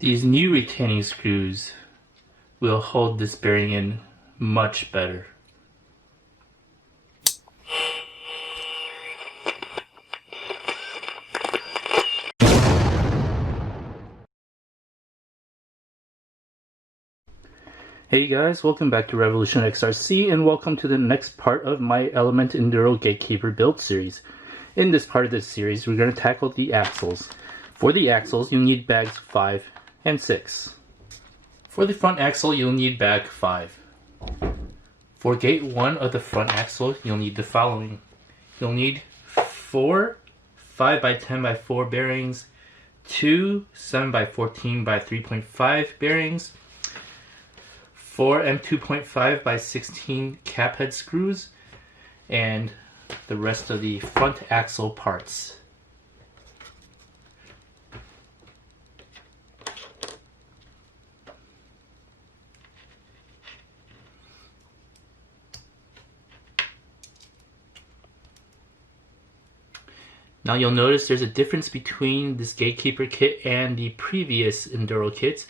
These new retaining screws will hold this bearing in much better. Hey guys, welcome back to Revolution XRC and welcome to the next part of my Element Enduro Gatekeeper build series. In this part of this series, we're going to tackle the axles. For the axles, you'll need bags 5 and 6. For the front axle, you'll need bag 5. For gate 1 of the front axle, you'll need the following. You'll need 4 5x10x4 bearings, 2 7x14x3.5 bearings, 4 M2.5x16 cap head screws, and the rest of the front axle parts. Now you'll notice there's a difference between this Gatekeeper kit and the previous Enduro kits.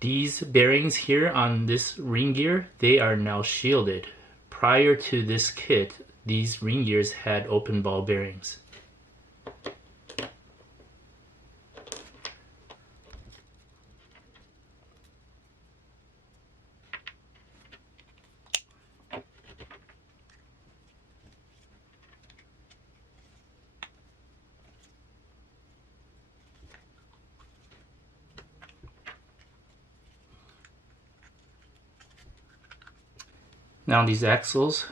These bearings here on this ring gear, they are now shielded. Prior to this kit, these ring gears had open ball bearings. Now these axles,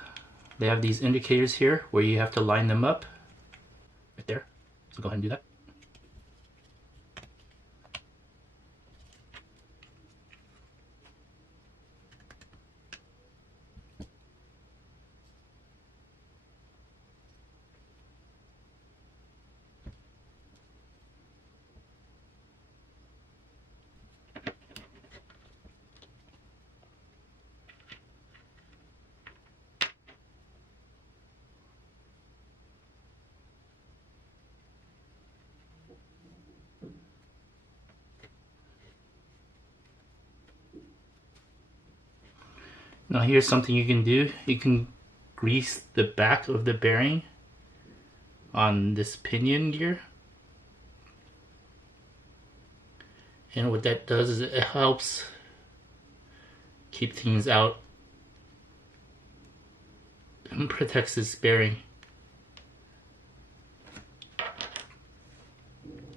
they have these indicators here where you have to line them up. Right there. So go ahead and do that. Now here's something you can do. You can grease the back of the bearing on this pinion gear. And what that does is it helps keep things out and protects this bearing.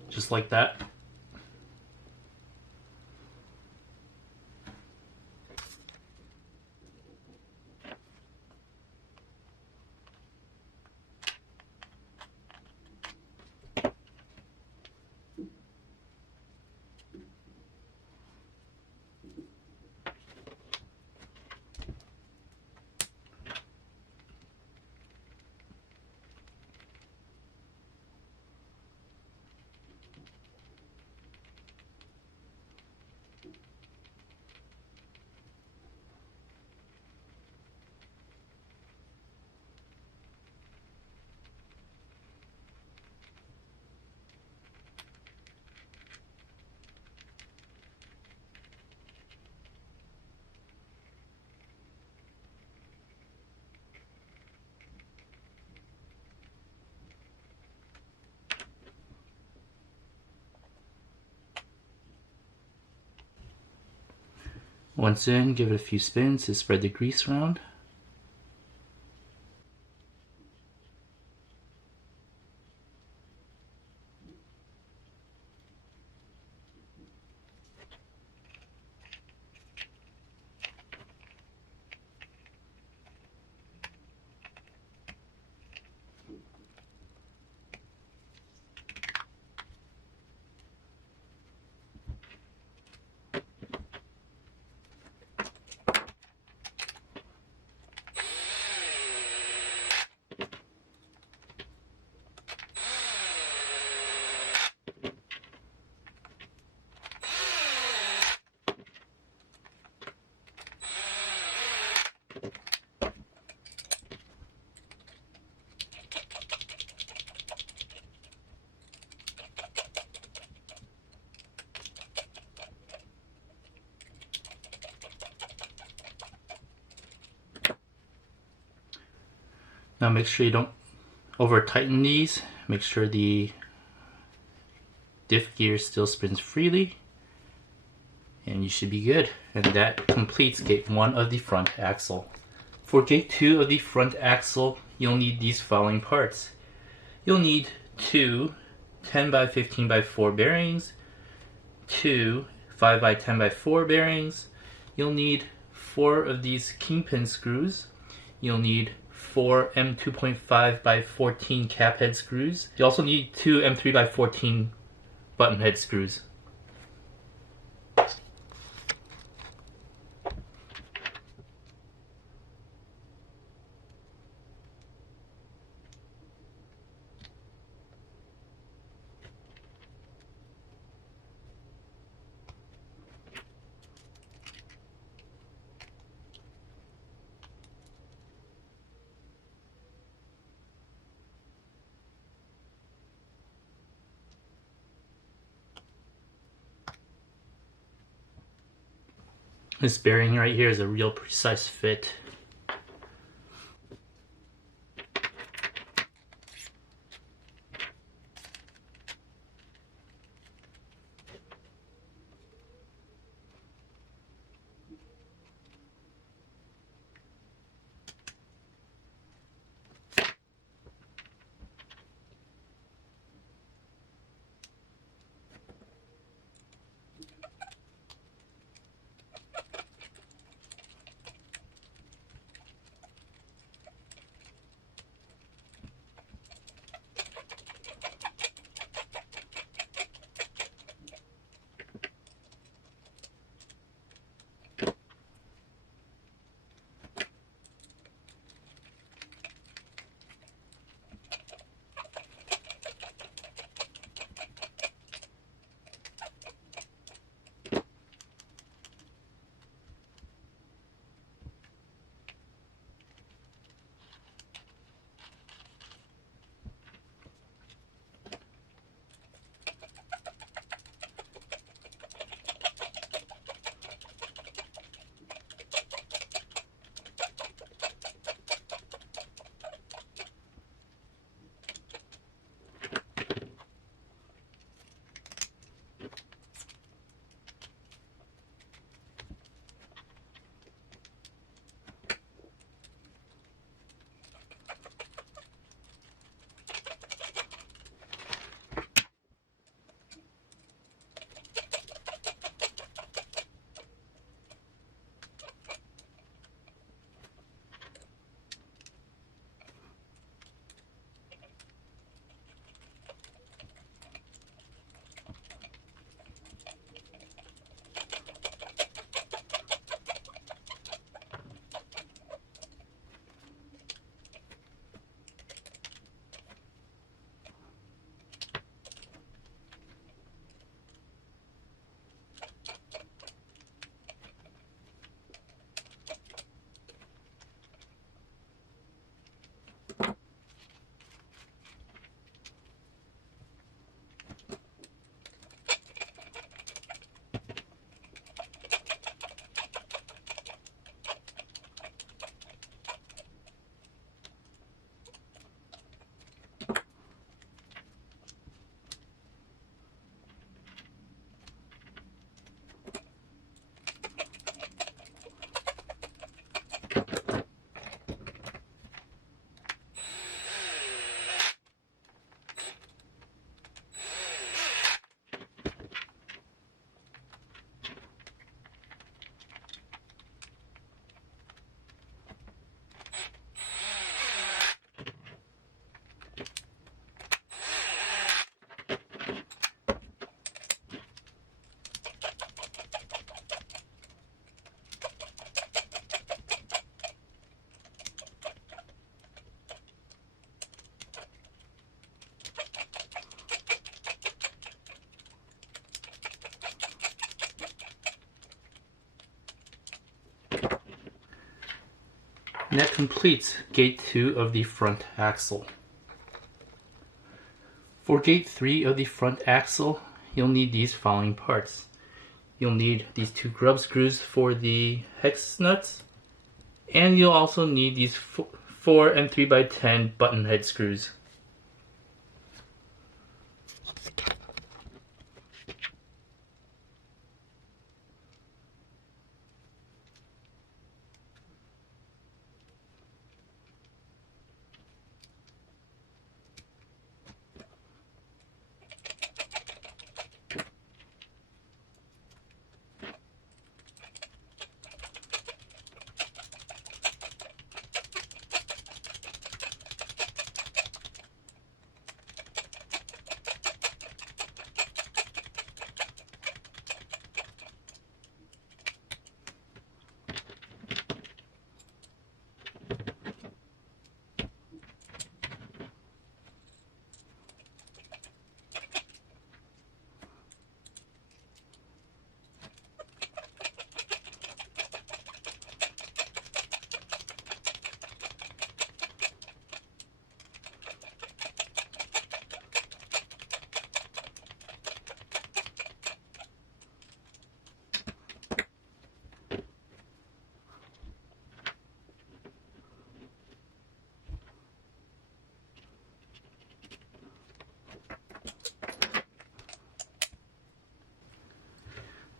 Just like that. Once in, give it a few spins to spread the grease around. Now make sure you don't over tighten these. Make sure the diff gear still spins freely, and you should be good. And that completes gate 1 of the front axle. For gate 2 of the front axle, you'll need these following parts. You'll need 2 10 by 15 by 4 bearings, 2 5 by 10 by 4 bearings. You'll need 4 of these kingpin screws. You'll need 4 M2.5 by 14 cap head screws. You also need 2 M3 by 14 button head screws. This bearing right here is a real precise fit. And that completes gate 2 of the front axle. For gate 3 of the front axle, you'll need these following parts. You'll need these 2 grub screws for the hex nuts, and you'll also need these 4 and 3x10 button head screws.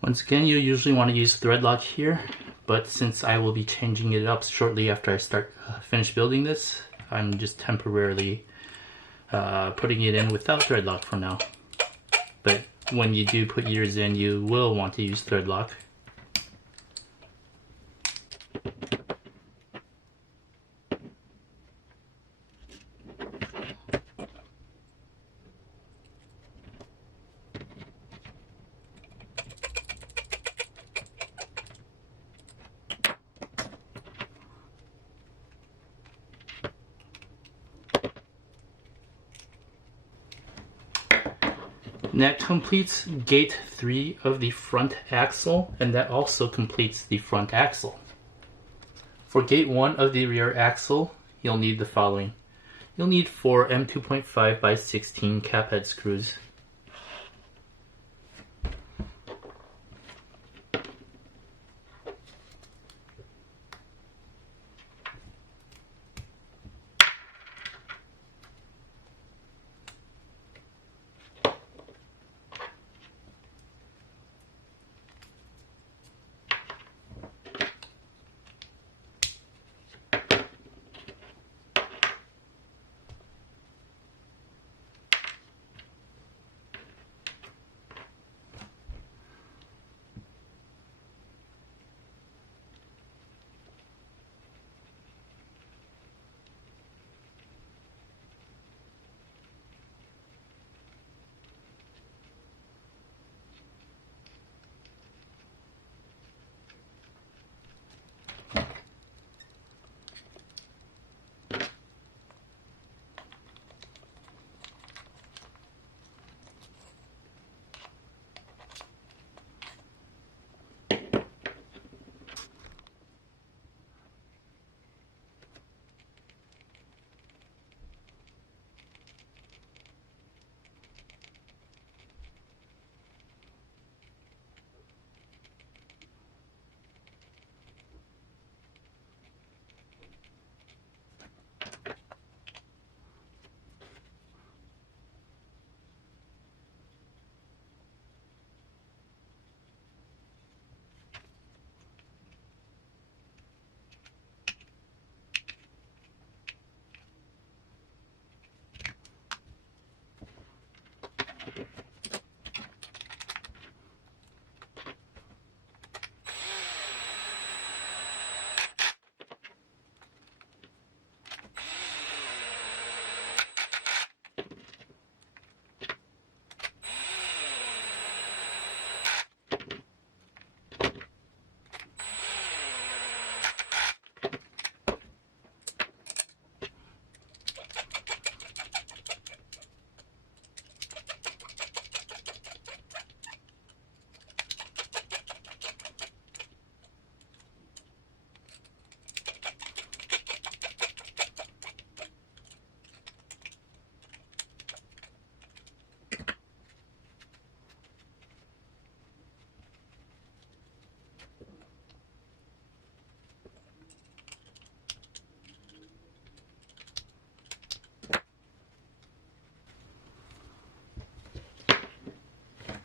Once again, you usually want to use thread lock here, but since I will be changing it up shortly after I finish building this, I'm just temporarily putting it in without thread lock for now. But when you do put yours in, you will want to use thread lock. And that completes gate 3 of the front axle, and that also completes the front axle. For gate 1 of the rear axle, you'll need the following. You'll need 4 M2.5 by 16 cap head screws.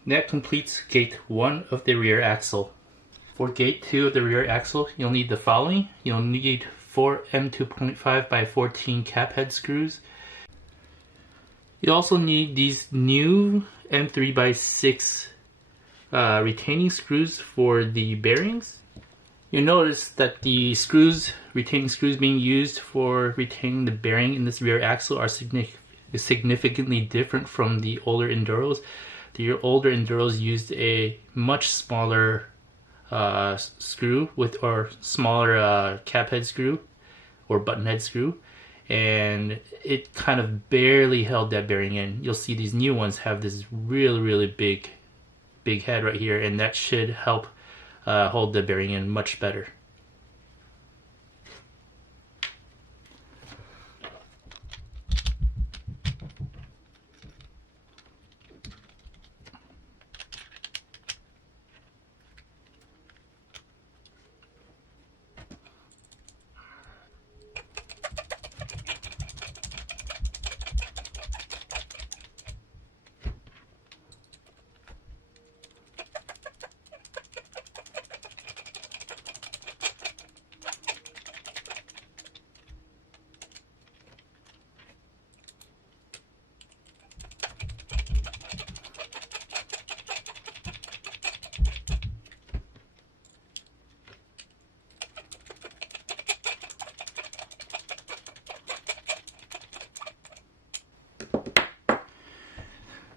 That completes gate 1 of the rear axle. For gate 2 of the rear axle, you'll need the following. You'll need 4 M2.5 by 14 cap head screws. You also need these new M3 by 6 retaining screws for the bearings. You notice that the retaining screws being used for retaining the bearing in this rear axle are significantly different from the older Enduros. The older Enduros used a much smaller screw or smaller cap head screw or button head screw, and it kind of barely held that bearing in. You'll see these new ones have this really big head right here, and that should help hold the bearing in much better.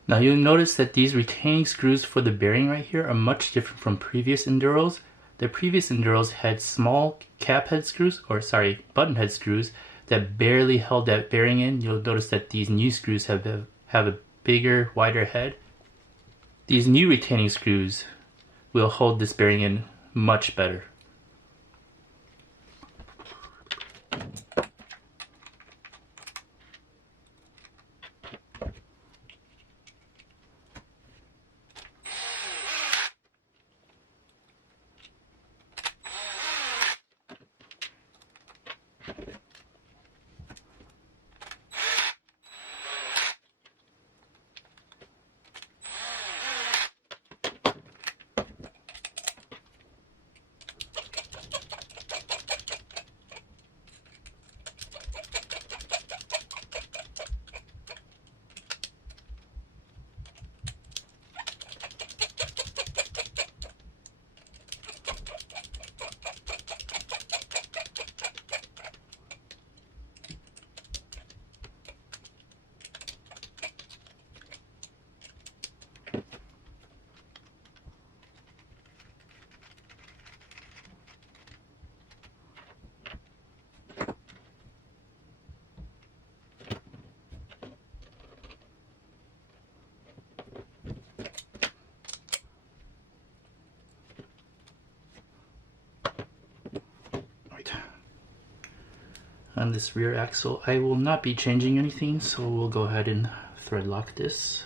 Now you'll notice that these retaining screws for the bearing right here are much different from previous Enduros. The previous Enduros had small button head screws that barely held that bearing in. You'll notice that these new screws have a bigger, wider head. These new retaining screws will hold this bearing in much better. On this rear axle, I will not be changing anything, so we'll go ahead and thread lock this.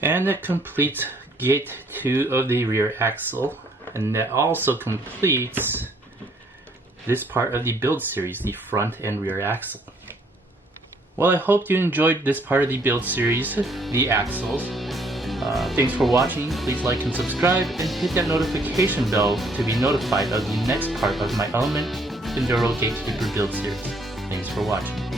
And that completes gate 2 of the rear axle, and that also completes this part of the build series, the front and rear axle. Well, I hope you enjoyed this part of the build series, the axles. Thanks for watching. Please like and subscribe, and hit that notification bell to be notified of the next part of my Element Enduro Gatekeeper build series. Thanks for watching.